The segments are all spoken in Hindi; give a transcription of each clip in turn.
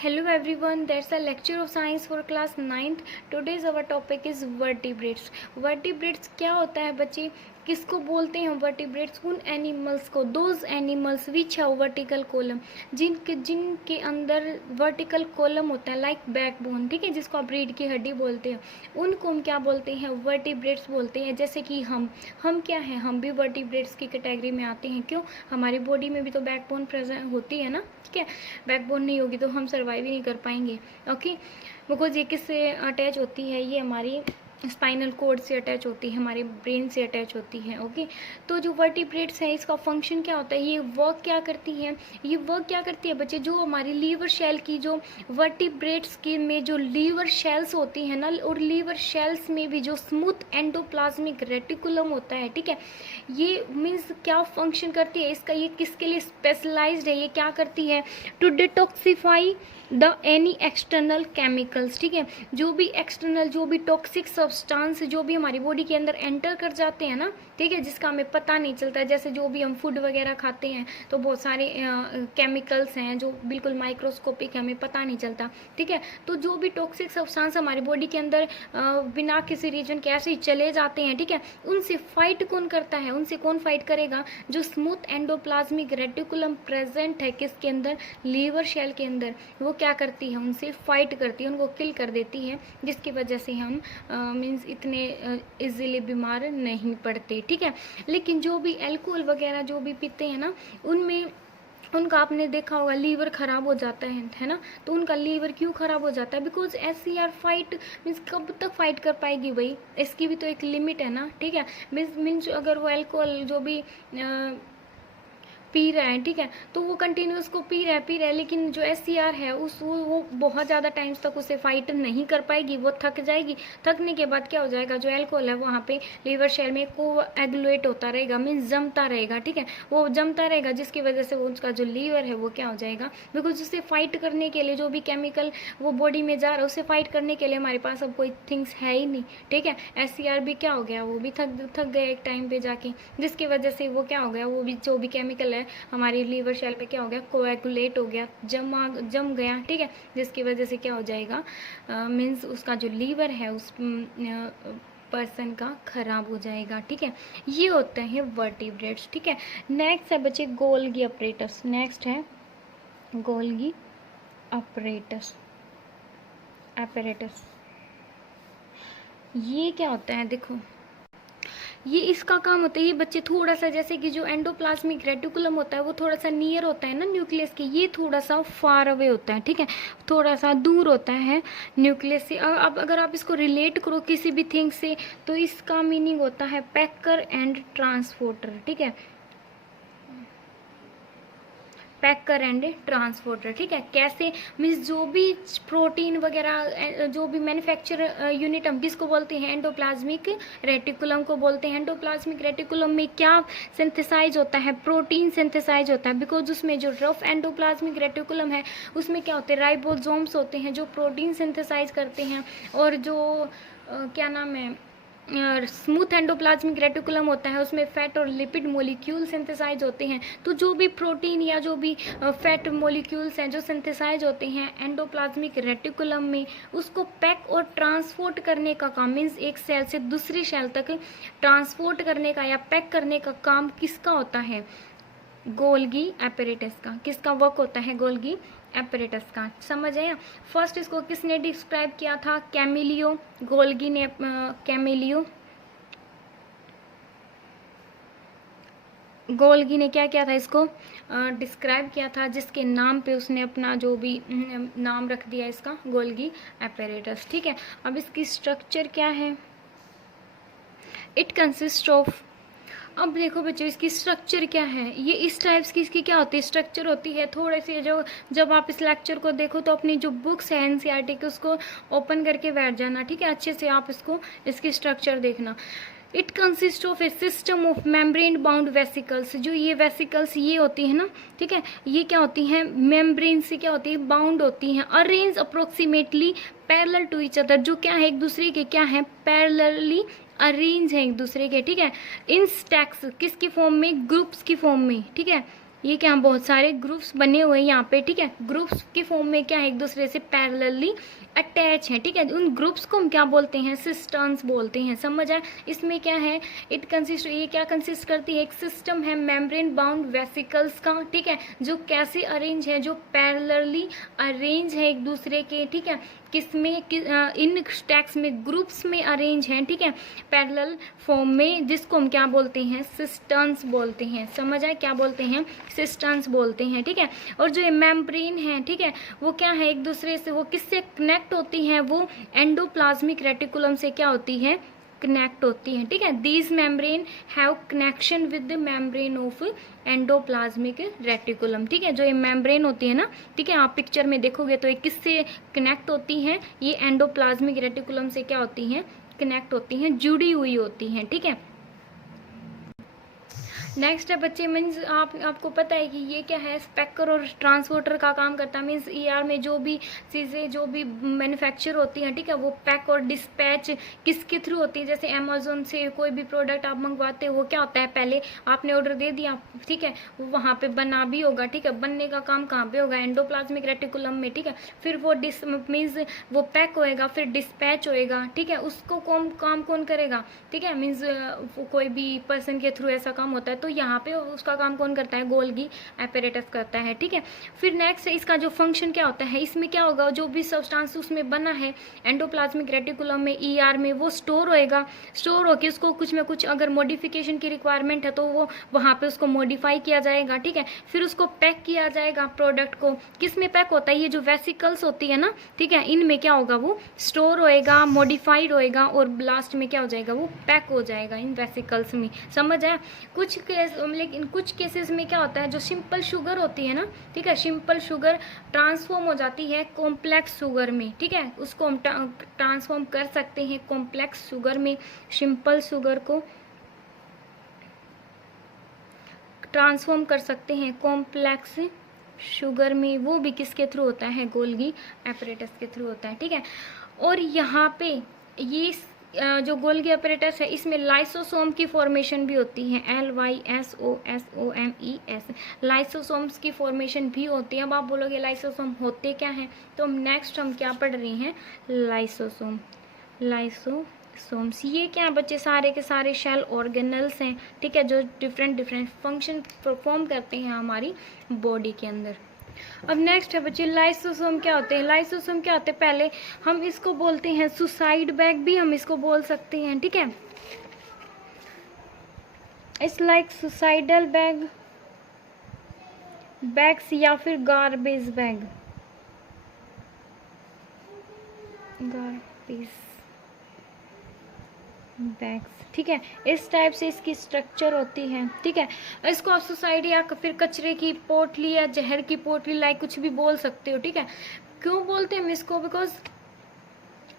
Hello everyone, that's a lecture of science for class 9th. Today's our topic is vertebrates. Vertebrates क्या होता है बच्चे, किसको बोलते हैं वर्टिब्रेट्स? उन एनिमल्स को, those animals which have vertical column, जिनके अंदर वर्टिकल कॉलम होता है, लाइक बैकबोन, ठीक है, जिसको आप रीढ़ की हड्डी बोलते हैं, उनको हम क्या बोलते हैं? वर्टिब्रेट्स बोलते हैं। जैसे कि हम क्या हैं? हम भी वर्टिब्रेट्स की कैटेगरी में आते हैं। क्यों? हमारी बॉडी में भी तो बैकबोन प्रेजेंट होती है ना, ठीक है। बैकबोन नहीं होगी तो हम सर्वाइव ही नहीं कर पाएंगे। ओके, बिकॉज ये किससे अटैच होती है? ये हमारी स्पाइनल कोड से अटैच होती है, हमारे ब्रेन से अटैच होती है। ओके, तो जो वर्टिब्रेट्स है, इसका फंक्शन क्या होता है? ये वर्क क्या करती है? ये वर्क क्या करती है बच्चे? जो हमारी लीवर शेल की, जो वर्टिब्रेट्स की में जो लीवर शेल्स होती है ना, और लीवर शेल्स में भी जो स्मूथ एंडोप्लाज्मिक रेटिकुलम होता है, ठीक है, ये मीन्स क्या फंक्शन करती है इसका? ये किसके लिए स्पेशलाइज्ड है? ये क्या करती है? To detoxify the any external chemicals, ठीक है, जो भी एक्सटर्नल, जो भी टॉक्सिक सब्सटेंस जो भी हमारी बॉडी के अंदर एंटर कर जाते हैं ना, ठीक है, जिसका हमें पता नहीं चलता है। जैसे जो भी हम फूड वगैरह खाते हैं तो बहुत सारे केमिकल्स हैं जो बिल्कुल माइक्रोस्कोपिक है, हमें पता नहीं चलता, ठीक है। तो जो भी टॉक्सिक सब्सटेंस हमारी बॉडी के अंदर बिना किसी रीजन के ऐसे ही चले जाते हैं, ठीक है, उनसे फाइट कौन करता है? उनसे कौन फाइट करेगा? जो स्मूथ एंडोप्लाज्मिक रेटिकुलम प्रेजेंट है किसके अंदर? लीवर शेल के अंदर। वो क्या करती है? उनसे फाइट करती है, उनको किल कर देती है, जिसकी वजह से हम मीन्स इतने इजीली बीमार नहीं पड़ते, ठीक है। लेकिन जो भी अल्कोहल वगैरह जो भी पीते हैं ना, उनमें उनका आपने देखा होगा लीवर ख़राब हो जाता है ना। तो उनका लीवर क्यों ख़राब हो जाता है? बिकॉज SCR फाइट मीन्स कब तक फाइट कर पाएगी भाई? इसकी भी तो एक लिमिट है ना, ठीक है। मीन्स अगर वो अल्कोहल जो भी पी रहा है, ठीक है, तो वो कंटिन्यूस को पी रहा है, लेकिन जो SCR है वो बहुत ज़्यादा टाइम्स तक उसे फाइट नहीं कर पाएगी, वो थक जाएगी। थकने के बाद क्या हो जाएगा? जो अल्कोहल है वहाँ पे लीवर शेल में कोएगुलेट होता रहेगा, मीन्स जमता रहेगा, ठीक है, वो जमता रहेगा, जिसकी वजह से वो उसका जो लीवर है वो क्या हो जाएगा? बिकॉज उसे फाइट करने के लिए जो भी केमिकल वो बॉडी में जा रहा है, उसे फाइट करने के लिए हमारे पास अब कोई थिंग्स है ही नहीं, ठीक है। SCR भी क्या हो गया? वो भी थक गया एक टाइम पे जाके, जिसकी वजह से वो क्या हो गया? वो भी जो भी केमिकल हमारी लीवर शेल पे क्या हो गया? कोएगुलेट हो गया, जम गया, ठीक है, जिसकी वजह से क्या हो जाएगा? मीन्स उसका जो लीवर है उस पर्सन का खराब हो जाएगा, ठीक है। ये होते हैं वर्टिब्रेट्स, ठीक है। नेक्स्ट है बच्चे गोल्गी अपरेटस। नेक्स्ट है गोल्गी अपरेटस अपरेटस। ये क्या होता है? देखो, ये इसका काम होता है, ये बच्चे थोड़ा सा, जैसे कि जो एंडोप्लाज्मिक रेटिकुलम होता है वो थोड़ा सा नियर होता है ना न्यूक्लियस के, ये थोड़ा सा फार अवे होता है, ठीक है, थोड़ा सा दूर होता है न्यूक्लियस से। अब अगर आप इसको रिलेट करो किसी भी थिंग से, तो इसका मीनिंग होता है पैकर एंड ट्रांसपोर्टर, ठीक है, पैकर एंड ट्रांसपोर्टर, ठीक है। कैसे? मीन्स जो भी प्रोटीन वगैरह, जो भी मैन्युफैक्चर यूनिट हम किसको बोलते हैं? एंडोप्लाज्मिक रेटिकुलम को बोलते हैं। एंडोप्लाज्मिक रेटिकुलम में क्या सिंथेसाइज होता है? प्रोटीन सिंथेसाइज होता है, बिकॉज उसमें जो रफ एंडोप्लाज्मिक रेटिकुलम है उसमें क्या होते हैं? राइबोसोम्स होते हैं जो प्रोटीन सिंथेसाइज करते हैं, और जो क्या नाम है, स्मूथ एंडोप्लाज्मिक रेटिकुलम होता है, उसमें फैट और लिपिड मॉलिक्यूल सिंथेसाइज होते हैं। तो जो भी प्रोटीन या जो भी फैट मॉलिक्यूल्स हैं जो सिंथेसाइज होते हैं एंडोप्लाज्मिक रेटिकुलम में, उसको पैक और ट्रांसपोर्ट करने का काम, मीन्स एक सेल से दूसरी सेल तक ट्रांसपोर्ट करने का या पैक करने का काम किसका होता है? गोल्गी एपरेटस का। किसका वर्क होता है? गोल्गी एपरेटस का। समझ आया? फर्स्ट इसको किसने डिस्क्राइब किया था? कैमिलियो। गोल्गी ने गोल्गी ने क्या किया था? इसको डिस्क्राइब किया था, जिसके नाम पे उसने अपना जो भी नाम रख दिया इसका, गोल्गी एपरेटस, ठीक है। अब इसकी स्ट्रक्चर क्या है? इट कंसिस्ट ऑफ, अब देखो बच्चों इसकी स्ट्रक्चर क्या है? ये इस टाइप्स की इसकी क्या होती है? स्ट्रक्चर होती है। थोड़े से जो, जब आप इस लेक्चर को देखो तो अपनी जो बुक्स है NCERT की उसको ओपन करके बैठ जाना, ठीक है, अच्छे से आप इसको, इसकी स्ट्रक्चर देखना। It consist of A system of membrane bound vesicles. जो ये वेसिकल्स ये होती है ना, ठीक है, ये क्या होती हैं? मेम्ब्रेन से क्या होती है? बाउंड होती हैं। Arrange approximately parallel to each other, जो क्या है? एक दूसरे के क्या है? पैरेलली अरेंज है एक दूसरे के, ठीक है। इन स्टैक्स, किसकी फॉर्म में? ग्रुप्स की फॉर्म में, ठीक है, ये क्या बहुत सारे ग्रुप्स बने हुए हैं यहाँ पे, ठीक है। ग्रुप्स के फॉर्म में क्या है, एक दूसरे से पैरेलली अटैच है, ठीक है। उन ग्रुप्स को हम क्या बोलते हैं, सिस्टम्स बोलते हैं। समझ आए। इसमें क्या है, इट कंसिस्ट, ये क्या कंसिस्ट करती है, एक सिस्टम है मेम्ब्रेन बाउंड वेसिकल्स का, ठीक है, जो कैसे अरेंज है, जो पैरेलली अरेंज है एक दूसरे के, ठीक है, किसमें इन स्टैक्स में, ग्रुप्स में अरेंज हैं, ठीक है, पैरेलल फॉर्म में, जिसको हम क्या बोलते हैं, सिस्टम्स बोलते हैं। समझ आए, क्या बोलते हैं, सिस्टम्स बोलते हैं, ठीक है। और जो मेम्ब्रेन है, ठीक है, वो क्या है, एक दूसरे से वो किससे कनेक्ट होती हैं, वो एंडोप्लाज्मिक रेटिकुलम से क्या होती है, कनेक्ट होती है, ठीक है। These membrane have connection with the membrane of endoplasmic reticulum, ठीक है। जो ये मेम्ब्रेन होती है ना, ठीक है, आप पिक्चर में देखोगे तो ये किससे कनेक्ट होती हैं, ये एंडोप्लाज्मिक रेटिकुलम से क्या होती हैं, कनेक्ट होती हैं, जुड़ी हुई होती हैं, ठीक है। नेक्स्ट है बच्चे, मीन्स आपको पता है कि ये क्या है, स्पेकर और ट्रांसपोर्टर का काम करता है। मीन्स ईआर में जो भी चीज़ें, जो भी मैन्युफैक्चर होती हैं, ठीक है, वो पैक और डिस्पैच किसके थ्रू होती है। जैसे अमेजोन से कोई भी प्रोडक्ट आप मंगवाते हो, वो क्या होता है, पहले आपने ऑर्डर दे दिया, ठीक है, वो वहाँ पे बना भी होगा, ठीक है, बनने का काम कहाँ पे होगा, एंडोप्लाज्मिक रेटिकुलम में, ठीक है। फिर वो मीन्स वो पैक होएगा, फिर डिस्पैच होएगा, ठीक है। उसको काम कौन करेगा, ठीक है, मीन्स कोई भी पर्सन के थ्रू ऐसा काम होता है, तो यहाँ पे उसका काम कौन करता है, गोल्गी एपेरेटस करता है, ठीक है। फिर नेक्स्ट है इसका जो फंक्शन क्या होता है, इसमें क्या होगा, जो भी सब्सटेंस उसमें बना है एंडोप्लाज्मिक रेटिकुलम में, ईआर में, वो स्टोर होएगा। स्टोर होकर उसको कुछ में कुछ अगर मॉडिफिकेशन की रिक्वायरमेंट है तो वो वहाँ पे उसको मॉडिफाई किया जाएगा, ठीक है। फिर उसको पैक किया जाएगा, प्रोडक्ट को किस में पैक होता है, ये जो वेसिकल्स होती है ना, ठीक है, इनमें क्या होगा, वो स्टोर होएगा, मॉडिफाइड होएगा, और लास्ट में क्या हो जाएगा, वो पैक हो जाएगा इन वेसिकल्स में। समझ आया। लेकिन कुछ केसेस में क्या होता है, जो सिंपल शुगर होती है ना, ठीक है, सिंपल शुगर ट्रांसफॉर्म हो जाती है कॉम्प्लेक्स शुगर में, ठीक है, उसको हम ट्रांसफॉर्म कर सकते हैं कॉम्प्लेक्स शुगर में। सिंपल शुगर को ट्रांसफॉर्म कर सकते हैं कॉम्प्लेक्स शुगर में, वो भी किसके थ्रू होता है, गोल्गी एपरेटस के थ्रू होता है, ठीक है। और यहाँ पे ये जो गोल्गी एपरेटस है, इसमें लाइसोसोम की फॉर्मेशन भी होती है, LYSOSOMES, लाइसोसोम्स की फॉर्मेशन भी होती है। अब आप बोलोगे लाइसोसोम होते क्या हैं, तो नेक्स्ट हम क्या पढ़ रहे हैं, लाइसोसोम्स। ये क्या है बच्चे, सारे के सारे शेल ऑर्गेनल्स हैं, ठीक है, जो डिफरेंट फंक्शन परफॉर्म करते हैं हमारी बॉडी के अंदर। अब नेक्स्ट है बच्चे, लाइसोसोम क्या होते हैं। लाइसोसोम क्या होते हैं, पहले हम इसको बोलते हैं सुसाइड बैग भी हम इसको बोल सकते हैं, ठीक है। इट्स लाइक सुसाइडल बैग्स या फिर गार्बेज बैग्स, ठीक है। इस टाइप से इसकी स्ट्रक्चर होती है, ठीक है। इसको आप सुसाइड या फिर कचरे की पोटली या जहर की पोटली लाइक कुछ भी बोल सकते हो, ठीक है। क्यों बोलते हैं हम इसको, बिकॉज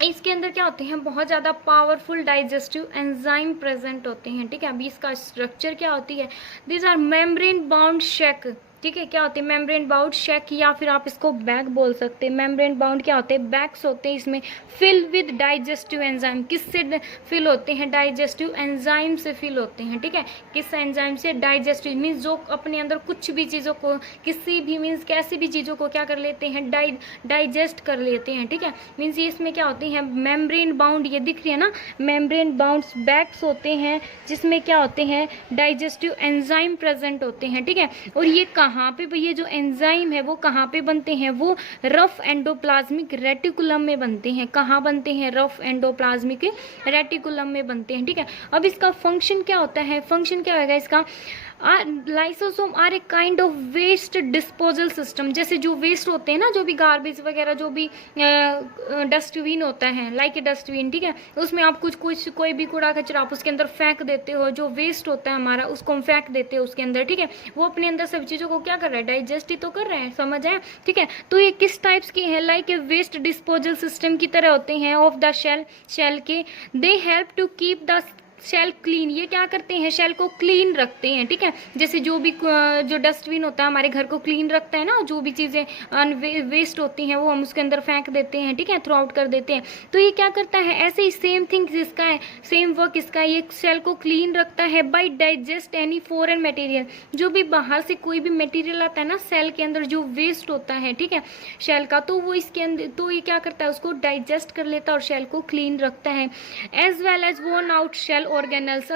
इसके अंदर क्या होते हैं, बहुत ज़्यादा पावरफुल डाइजेस्टिव एंजाइम प्रेजेंट होते हैं, ठीक है। अभी इसका स्ट्रक्चर क्या होती है, this are membrane bound sac, ठीक है, क्या होते हैं, मेम्ब्रेन बाउंड शेक, या फिर आप इसको बैग बोल सकते हैं। मेम्ब्रेन बाउंड क्या होते हैं, बैग्स होते हैं, इसमें फिल विद डाइजेस्टिव एंजाइम, किससे फिल होते हैं, डाइजेस्टिव एंजाइम से फिल होते हैं, ठीक है। किस एंजाइम से, डाइजेस्टिव मीन्स जो अपने अंदर कुछ भी चीज़ों को, किसी भी मीन्स कैसी भी चीज़ों को क्या कर लेते हैं, डाइजेस्ट कर लेते हैं, ठीक है। मीन्स ये इसमें क्या होती हैं, मेम्ब्रेन बाउंड, ये दिख रही है ना, मेम्ब्रेन बाउंड बैग्स होते हैं, जिसमें क्या होते हैं, डाइजेस्टिव एंजाइम प्रेजेंट होते हैं, ठीक है। और ये कहाँ पे, ये जो एंजाइम है वो कहाँ पे बनते हैं, वो रफ एंडोप्लाज्मिक रेटिकुलम में बनते हैं। कहाँ बनते हैं, रफ एंडोप्लाज्मिक रेटिकुलम में बनते हैं, ठीक है। अब इसका फंक्शन क्या होता है, फंक्शन क्या होगा इसका, lysosome are a kind of waste disposal system. जैसे जो वेस्ट होते हैं ना, जो भी गार्बेज वगैरह, जो भी डस्टबिन होता है, लाइक ए डस्टबिन, ठीक है, उसमें आप कुछ कोई भी कूड़ा कचरा आप उसके अंदर फेंक देते हो, जो वेस्ट होता है हमारा उसको हम फेंक देते हो उसके अंदर, ठीक है। वो अपने अंदर सभी चीज़ों को क्या कर रहा है, डाइजेस्ट ही तो कर रहे हैं, समझ आए, ठीक है। तो ये किस टाइप्स की है, like a waste disposal system की तरह होते हैं ऑफ द शेल के। They help to keep the cell clean, ये क्या करते हैं, शेल को क्लीन रखते हैं, ठीक है। जैसे जो भी जो डस्टबिन होता है हमारे घर को क्लीन रखता है ना, जो भी चीज़ें वेस्ट होती हैं वो हम उसके अंदर फेंक देते हैं, ठीक है, थ्रो आउट कर देते हैं। तो ये क्या करता है, ऐसे ही सेम थिंग इसका है, सेम वर्क इसका है, ये शेल को क्लीन रखता है by digest any foreign material. जो भी बाहर से कोई भी मटेरियल आता है ना सेल के अंदर, जो वेस्ट होता है, ठीक है, शेल का, तो वो इसके अंदर, तो ये क्या करता है, उसको डाइजेस्ट कर लेता है और शेल को क्लीन रखता है। As well as worn out cell organelles,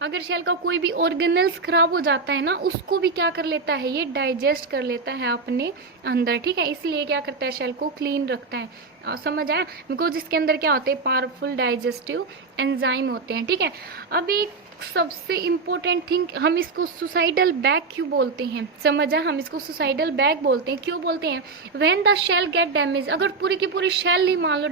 अगर शेल का कोई भी ऑर्गेनल्स खराब हो जाता है ना, उसको भी क्या कर लेता है, ये डाइजेस्ट कर लेता है अपने अंदर, ठीक है। इसलिए क्या करता है, शेल को क्लीन रखता है। समझ आया, बिकॉज इसके अंदर क्या होते हैं, पावरफुल डाइजेस्टिव एंजाइम होते हैं, ठीक है। अब एक सबसे इम्पोर्टेंट थिंग, हम इसको सुसाइडल बैग क्यों बोलते हैं, समझ आया, हम इसको सुसाइडल बैग बोलते हैं, क्यों बोलते हैं, when the cell get damage, अगर पूरी की पूरी शेल ही मान लो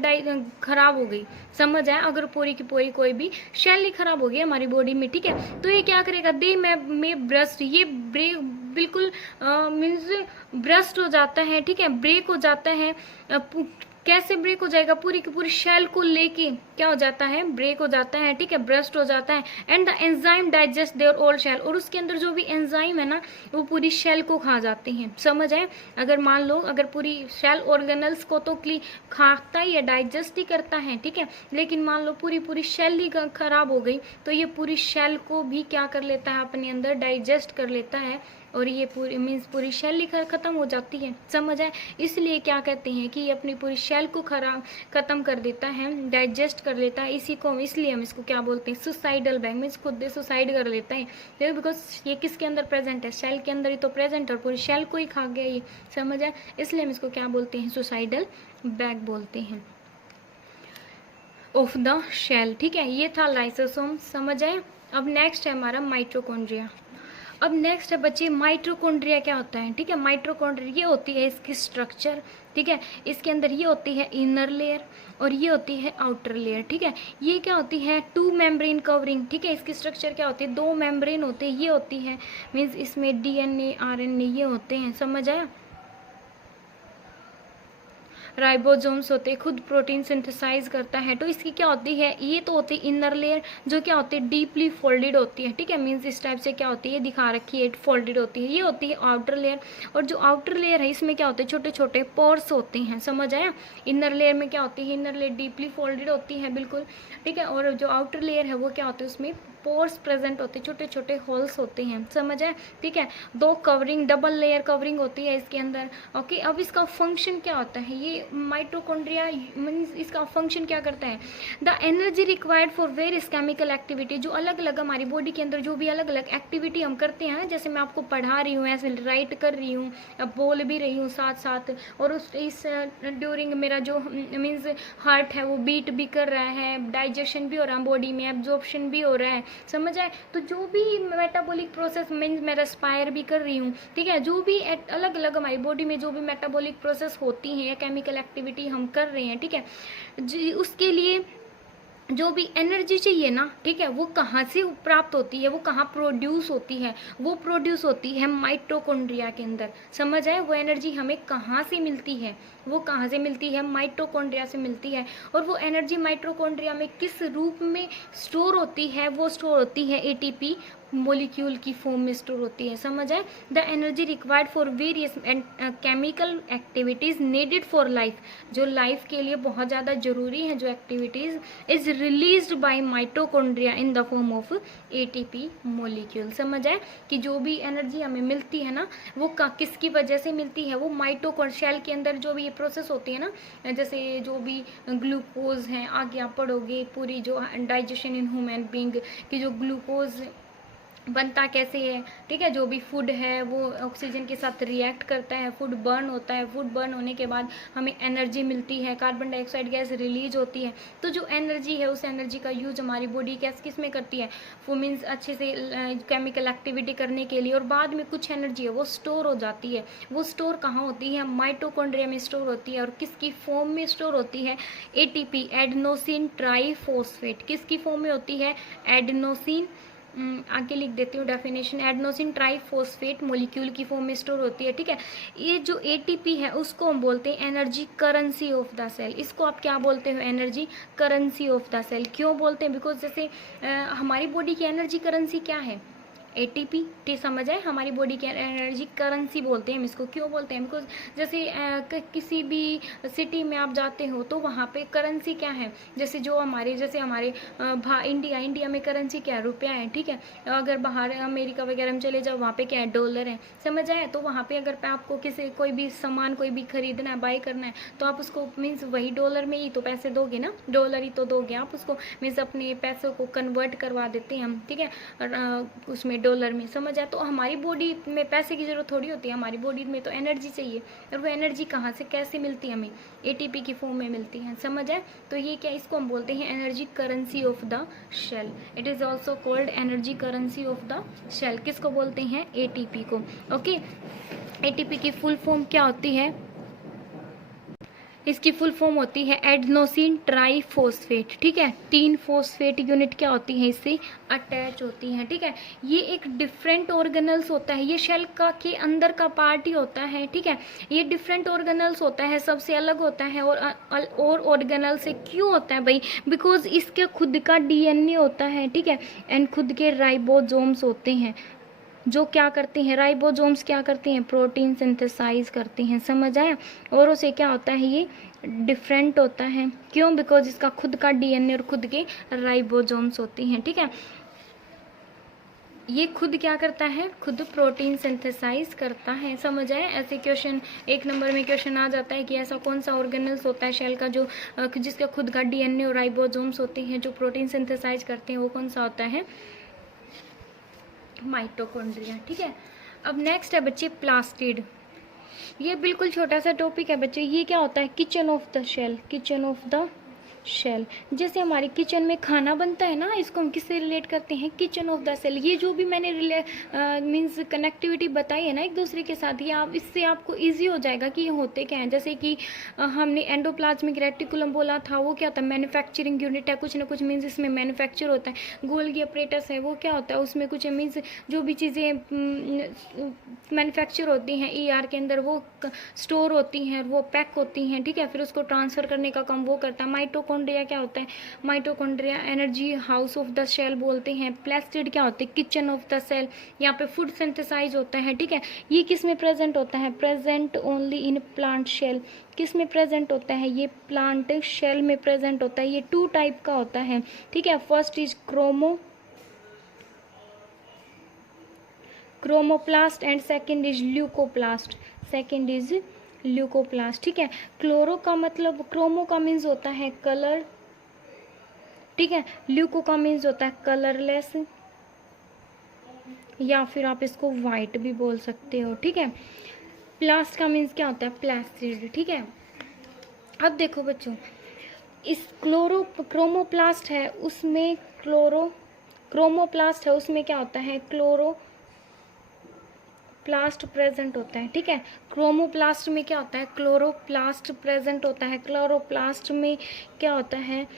खराब हो गई, समझ आया, अगर पूरी की पूरी कोई भी शेल ही खराब हो गई हमारी बॉडी में, ठीक है, तो ये क्या करेगा, दे में ब्रस्ट, ये ब्रेक बिल्कुल मीन्स ब्रस्ट हो जाता है, ठीक है, ब्रेक हो जाता है। कैसे ब्रेक हो जाएगा, पूरी की पूरी शेल को लेके क्या हो जाता है, ब्रेक हो जाता है, ठीक है, ब्रस्ट हो जाता है। And the enzyme digest their all shell, और उसके अंदर जो भी एंजाइम है ना, वो पूरी शेल को खा जाते हैं, समझ आए। अगर मान लो, अगर पूरी शेल ऑर्गेनल्स को तो खाता ही है, डाइजेस्ट ही करता है, ठीक है, लेकिन मान लो पूरी पूरी शेल ही खराब हो गई, तो ये पूरी शेल को भी क्या कर लेता है, अपने अंदर डाइजेस्ट कर लेता है, और ये पूरी मीन्स पूरी शेल ही खत्म हो जाती है, समझ आए। इसलिए क्या कहते हैं कि ये अपनी पूरी शेल को खत्म कर देता है, डाइजेस्ट कर लेता है, इसी को इसलिए हम इसको क्या बोलते हैं, सुसाइडल बैग, मीन्स खुद सुसाइड कर लेता है, बिकॉज ये किसके अंदर प्रेजेंट है, शेल के अंदर ही तो प्रेजेंट है, और पूरी शेल को ही खा गया ये, समझ आए। इसलिए हम इसको क्या बोलते हैं, सुसाइडल बैग बोलते हैं ऑफ द शेल, ठीक है। ये था लाइसोसोम, समझ आए। अब नेक्स्ट है हमारा माइटोकॉन्ड्रिया। अब नेक्स्ट है बच्चे माइटोकॉन्ड्रिया क्या होता है, ठीक है। माइटोकॉन्ड्रिया ये होती है इसकी स्ट्रक्चर, ठीक है, इसके अंदर ये होती है इनर लेयर और ये होती है आउटर लेयर, ठीक है। ये क्या होती है, 2 मेम्ब्रेन कवरिंग, ठीक है। इसकी स्ट्रक्चर क्या होती है, 2 मेम्ब्रेन होते हैं, ये होती है मीन्स इसमें डीएनए आरएनए ये होते हैं, समझ आया। राइबोसोम्स होते हैं, खुद प्रोटीन सिंथेसाइज करता है। तो इसकी क्या होती है, ये तो होती है इनर लेयर, जो क्या होती है डीपली फोल्डेड होती है, ठीक है, मीन्स इस टाइप से क्या होती है, दिखा रखी है, फोल्डेड होती है। ये होती है आउटर लेयर, और जो आउटर लेयर है इसमें क्या होते हैं, छोटे छोटे पोर्स होते हैं, समझ आया। इनर लेयर में क्या होती है, इनर लेयर डीपली फोल्डेड होती है, बिल्कुल, ठीक है, और जो आउटर लेयर है वो क्या होती है, उसमें पोर्स प्रेजेंट होते हैं, छोटे छोटे होल्स होते हैं, समझ आए, ठीक है। 2 कवरिंग, डबल लेयर कवरिंग होती है इसके अंदर, ओके। अब इसका फंक्शन क्या होता है, ये माइटोकॉन्ड्रिया मीन्स इसका फंक्शन क्या करता है, the energy required for various chemical activity, जो अलग अलग हमारी बॉडी के अंदर जो भी अलग अलग एक्टिविटी हम करते हैं, जैसे मैं आपको पढ़ा रही हूँ, ऐसे राइट कर रही हूँ, अब बोल भी रही हूँ साथ साथ, और इस ड्यूरिंग मेरा जो मीन्स हार्ट है वो बीट भी कर रहा है, डाइजेशन भी हो रहा है बॉडी में, एब्जॉर्प्शन भी हो रहा है, समझ आए। तो जो भी मेटाबॉलिक प्रोसेस मीन्स मैं रेस्पायर भी कर रही हूँ, ठीक है, जो भी अलग अलग हमारी बॉडी में जो भी मेटाबॉलिक प्रोसेस होती हैं या केमिकल एक्टिविटी हम कर रहे हैं, ठीक है, उसके लिए जो भी एनर्जी चाहिए ना, ठीक है, वो कहाँ से प्राप्त होती है, वो कहाँ प्रोड्यूस होती है, वो प्रोड्यूस होती है माइटोकॉन्ड्रिया के अंदर, समझ आए। वो एनर्जी हमें कहाँ से मिलती है, वो कहाँ से मिलती है, माइटोकॉन्ड्रिया से मिलती है। और वो एनर्जी माइटोकॉन्ड्रिया में किस रूप में स्टोर होती है, वो स्टोर होती है एटीपी मोलिक्यूल की फॉर्म में स्टोर होती है, समझ आए। The energy required for various chemical activities needed for life, जो लाइफ के लिए बहुत ज़्यादा जरूरी है, जो activities is released by mitochondria in the form of ATP molecule, समझ आए। कि जो भी एनर्जी हमें मिलती है ना, वो किसकी वजह से मिलती है, वो शेल के अंदर जो भी ये प्रोसेस होती है ना, जैसे जो भी ग्लूकोज है, आगे आप पढ़ोगे पूरी जो डाइजेशन इन ह्यूमन बींग की जो ग्लूकोज बनता कैसे है, ठीक है, जो भी फूड है वो ऑक्सीजन के साथ रिएक्ट करता है, फूड बर्न होता है, फूड बर्न होने के बाद हमें एनर्जी मिलती है, कार्बन डाइऑक्साइड गैस रिलीज होती है। तो जो एनर्जी है उस एनर्जी का यूज हमारी बॉडी किस में करती है, वो मीन्स अच्छे से केमिकल एक्टिविटी करने के लिए, और बाद में कुछ एनर्जी है वो स्टोर हो जाती है। वो स्टोर कहाँ होती है, माइटोकॉन्ड्रिया में स्टोर होती है, और किसकी फॉर्म में स्टोर होती है, एटीपी एडेनोसिन ट्राइफॉस्फेट, किसकी फॉर्म में होती है, एडेनोसिन आगे लिख देती हूँ डेफिनेशन। एडेनोसिन ट्राइफॉस्फेट मॉलिक्यूल की फॉर्म में स्टोर होती है, ठीक है। ये जो एटीपी है उसको हम बोलते हैं energy currency of the cell. इसको आप क्या बोलते हो? Energy currency of the cell. क्यों बोलते हैं? बिकॉज जैसे हमारी बॉडी की एनर्जी करेंसी क्या है? एटीपी। ठीक, समझ आए? हमारी बॉडी की एनर्जी करेंसी बोलते हैं हम इसको। क्यों बोलते हैं? बिकॉज जैसे किसी भी सिटी में आप जाते हो तो वहाँ पे करेंसी क्या है? जैसे जो हमारे इंडिया में करेंसी क्या है? रुपया है, ठीक है। अगर बाहर अमेरिका वगैरह में चले जाओ वहाँ पे क्या है? डॉलर है, समझ आए? तो वहाँ पे अगर आपको कोई भी सामान कोई भी खरीदना है, बाय करना है, तो आप उसको मीन्स वही डॉलर में ही तो पैसे दोगे ना, डॉलर ही तो दोगे आप उसको। मीन्स अपने पैसों को कन्वर्ट करवा देते हैं हम, ठीक है, उसमें डॉलर में, समझ आया? तो हमारी बॉडी में पैसे की जरूरत थोड़ी होती है, हमारी बॉडी में तो एनर्जी चाहिए। और वो एनर्जी कहाँ से कैसे मिलती है? हमें एटीपी की फॉर्म में मिलती है, समझ आए? तो ये क्या, इसको हम बोलते हैं energy currency of the cell. It is also called energy currency of the cell. किसको बोलते हैं? एटीपी को। ओके, एटीपी की फुल फॉर्म क्या होती है? इसकी फुल फॉर्म होती है एडेनोसिन ट्राइफॉस्फेट, ठीक है। 3 फॉस्फेट यूनिट क्या होती है? इससे अटैच होती हैं, ठीक है। ये एक डिफरेंट ऑर्गेनल्स होता है, ये शेल का के अंदर का पार्ट ही होता है, ठीक है। ये डिफरेंट ऑर्गेनल्स होता है, सबसे अलग होता है। और ऑर्गेनल से क्यों होता है भाई? बिकॉज इसके खुद का डीएनए होता है, ठीक है। एंड खुद के राइबोसोम्स होते हैं जो क्या करते हैं? राइबोसोम्स क्या करते हैं? प्रोटीन सिंथेसाइज करते हैं, समझ आया? और उसे क्या होता है? ये डिफरेंट होता है। क्यों? बिकॉज इसका खुद का डीएनए और खुद के राइबोसोम्स होते हैं, ठीक है। ये खुद क्या करता है? खुद प्रोटीन सिंथेसाइज करता है, समझ आए? ऐसे क्वेश्चन 1 नंबर में क्वेश्चन आ जाता है कि ऐसा कौन सा ऑर्गेनल्स होता है शेल का जो जिसका खुद का डीएनए और राइबोसोम्स होते हैं जो प्रोटीन सिंथेसाइज करते हैं, वो कौन सा होता है? माइटोकॉन्ड्रिया, ठीक है। अब नेक्स्ट है बच्चे प्लास्टिड। ये बिल्कुल छोटा सा टॉपिक है बच्चे। ये क्या होता है? Kitchen of the cell. Kitchen of the cell, जैसे हमारे किचन में खाना बनता है ना, इसको हम किससे रिलेट करते हैं? Kitchen of the cell. ये जो भी मैंने मीन्स कनेक्टिविटी बताई है ना एक दूसरे के साथ, ये आप इससे आपको इजी हो जाएगा कि ये होते क्या हैं। जैसे कि हमने एंडोप्लाज्मिक रेटिकुलम बोला था, वो क्या था? मैन्युफैक्चरिंग यूनिट है, कुछ ना कुछ मीन्स इसमें मैन्युफैक्चर होता है। गोल्गी अपरेटस है, वो क्या होता है? उसमें कुछ मीन्स जो भी चीज़ें मैन्युफैक्चर होती हैं ईआर के अंदर, वो स्टोर होती हैं, वो पैक होती हैं, ठीक है। फिर उसको ट्रांसफ़र करने का काम वो करता है। माइटोकॉन्ड्रिया क्या होता है? Mitochondria energy house of the cell बोलते हैं। प्लास्टिड क्या होते हैं? Kitchen of the cell. यहाँ पे फूड सिंथेसाइज होता है, ठीक है। ये किस में प्रेजेंट होता है? Present only in plant cell. किस में प्रेजेंट होता है? ये प्लांट शेल में प्रेजेंट होता है। ये 2 टाइप का होता है, ठीक है। First is chromoplast and second is leucoplast. Second is leucoplast, ठीक है। क्लोरो का मतलब, क्रोमो का मीन्स होता है कलर, ठीक है। ल्यूको का मीन्स होता है कलरलेस, या फिर आप इसको वाइट भी बोल सकते हो, ठीक है। प्लास्ट का मीन्स क्या होता है? प्लास्टिड, ठीक है। अब देखो बच्चों, इस क्रोमोप्लास्ट है उसमें क्रोमोप्लास्ट है उसमें क्या होता है? प्लास्ट प्रेजेंट होता है, ठीक है। क्रोमोप्लास्ट में क्या होता है? क्लोरोप्लास्ट प्रेजेंट होता है। क्लोरोप्लास्ट में क्या होता है?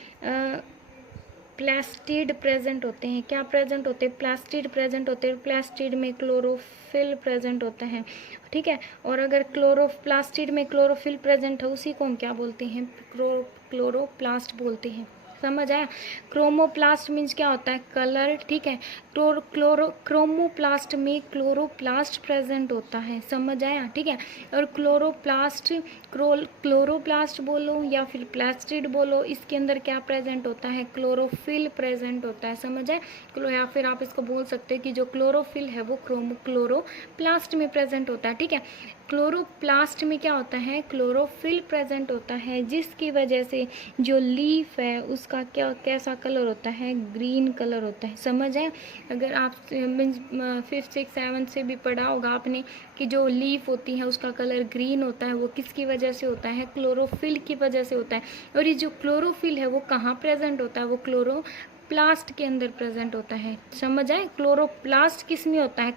प्लास्टिड प्रेजेंट होते हैं। क्या प्रेजेंट होते हैं? प्लास्टिड प्रेजेंट होते हैं। प्लास्टिड में क्लोरोफिल प्रेजेंट होता है, ठीक है। और अगर प्लास्टिड में क्लोरोफिल प्रेजेंट है, उसी को हम क्या बोलते हैं? क्लोरोप्लास्ट बोलते हैं, समझ आया? क्रोमोप्लास्ट मीन्स क्या होता है? कलर, ठीक है। क्रोमोप्लास्ट में क्लोरोप्लास्ट प्रेजेंट होता है, समझ आया? ठीक है। और क्लोरोप्लास्ट बोलो या फिर प्लास्टिड बोलो, इसके अंदर क्या प्रेजेंट होता है? क्लोरोफिल प्रेजेंट होता है, समझ आए? या फिर आप इसको बोल सकते हैं कि जो क्लोरोफिल है वो क्लोरोप्लास्ट में प्रेजेंट होता है, ठीक है। क्लोरोप्लास्ट में क्या होता है? क्लोरोफिल प्रेजेंट होता है, जिसकी वजह से जो लीफ है उसका कैसा कलर होता है? ग्रीन कलर होता है, समझ आए? अगर आप मीन्स 5th 6th 7th से भी पढ़ा होगा आपने कि जो लीफ होती है उसका कलर ग्रीन होता है, वो किसकी वजह से होता है? क्लोरोफिल की वजह से होता है। और ये जो क्लोरोफिल है वो कहाँ प्रेजेंट होता है? वो क्लोरोप्लास्ट के अंदर प्रेजेंट होता है, समझ आए? क्लोरोप्लास्ट किस में होता है?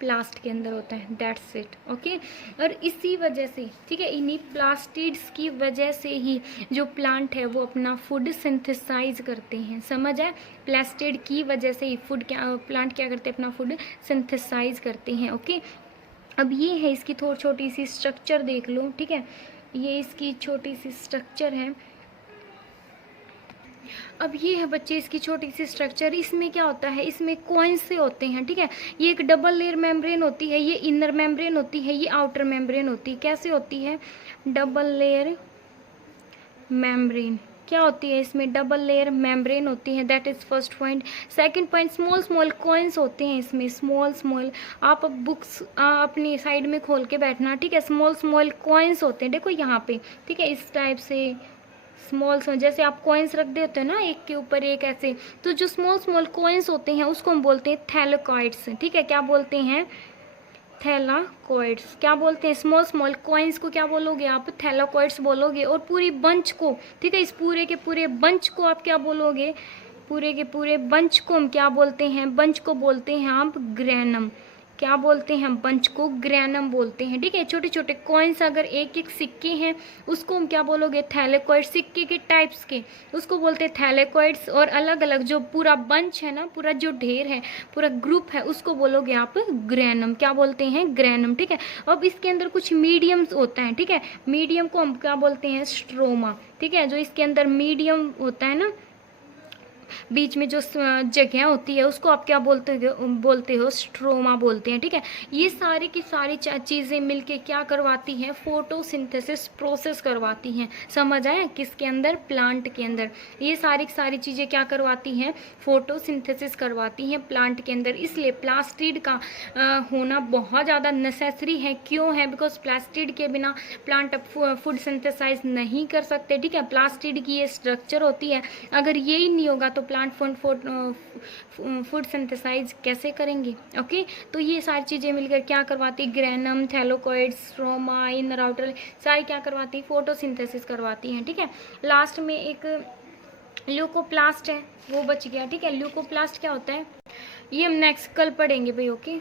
प्लास्ट के अंदर होता है, दैट्स इट। ओके, और इसी वजह से, ठीक है, इन्हीं प्लास्टिड्स की वजह से ही जो प्लांट है वो अपना फूड सिंथेसाइज करते हैं। समझ आए? प्लास्टिड की वजह से ही प्लांट क्या करते हैं, अपना फूड सिंथेसाइज करते हैं। ओके, अब ये है इसकी थोड़ी छोटी सी स्ट्रक्चर देख लो, ठीक है, ये इसकी छोटी सी स्ट्रक्चर है। अब ये है बच्चे इसकी छोटी सी स्ट्रक्चर। इसमें क्या होता है, इसमें कॉइन्स से होते हैं, ठीक है। ये एक डबल लेयर मेम्ब्रेन होती है, ये इनर मेम्ब्रेन होती है, ये आउटर मेम्ब्रेन होती है। कैसे होती है? डबल लेयर मेम्ब्रेन क्या होती है, इसमें डबल लेयर मेम्ब्रेन होती है, that is first point. Second point, small small coins होते हैं इसमें, स्मॉल स्मॉल। आप अब बुक्स अपनी साइड में खोल के बैठना, ठीक है। स्मॉल स्मॉल कॉइन्स होते हैं, देखो यहाँ पे, ठीक है, इस टाइप से स्मॉल स्मॉल, जैसे आप कॉइन्स रख देते हैं ना एक के ऊपर एक ऐसे, तो जो स्मॉल स्मॉल कॉइन्स होते हैं उसको हम बोलते हैं थैलेकॉइड्स, ठीक है। क्या बोलते हैं? थैलाकॉइड्स। क्या बोलते हैं? स्मॉल स्मॉल कॉइन्स को क्या बोलोगे आप? थैलाकॉइड्स बोलोगे। और पूरी बंच को, ठीक है, इस पूरे के पूरे बंच को आप क्या बोलोगे? पूरे के पूरे बंच को हम क्या बोलते हैं? बंच को बोलते हैं आप ग्रैनम। क्या बोलते हैं? बंच को ग्रैनम बोलते हैं, ठीक है। छोटे छोटे कॉइन्स अगर एक एक सिक्के हैं उसको हम क्या बोलोगे? थैलेकॉइड्स। सिक्के के टाइप्स के उसको बोलते हैं थैलेकॉइड्स। और अलग अलग जो पूरा बंच है ना, पूरा जो ढेर है, पूरा ग्रुप है, उसको बोलोगे आप ग्रैनम। क्या बोलते हैं? ग्रैनम, ठीक है। अब इसके अंदर कुछ मीडियम्स होता है, ठीक है। मीडियम को हम क्या बोलते हैं? स्ट्रोमा, ठीक है। जो इसके अंदर मीडियम होता है ना, बीच में जो जगह होती है उसको आप क्या बोलते हो? स्ट्रोमा बोलते हैं, ठीक है। ये सारी की सारी चीज़ें मिलके क्या करवाती हैं? फोटोसिंथेसिस प्रोसेस करवाती हैं। समझ आया? किसके अंदर? प्लांट के अंदर। ये सारी की सारी चीज़ें क्या करवाती हैं? फोटोसिंथेसिस करवाती हैं प्लांट के अंदर। इसलिए प्लास्टिड का होना बहुत ज़्यादा नेसेसरी है। क्यों है? बिकॉज प्लास्टिड के बिना प्लांट फूड सिंथेसाइज नहीं कर सकते, ठीक है। प्लास्टिड की ये स्ट्रक्चर होती है, अगर ये ही नहीं होगा तो प्लांट फूड सिंथेसाइज कैसे करेंगे? ओके, तो ये सारी चीज़ें मिलकर क्या करवाती? ग्रैनम, थैलेकॉइड्स, स्ट्रोमा, इनर आउटर, सारी क्या करवाती? फोटोसिंथेसिस करवाती हैं, ठीक है। लास्ट में एक ल्यूकोप्लास्ट है, वो बच गया, ठीक है। ल्यूकोप्लास्ट क्या होता है ये हम नेक्स्ट कल पढ़ेंगे भाई। ओके।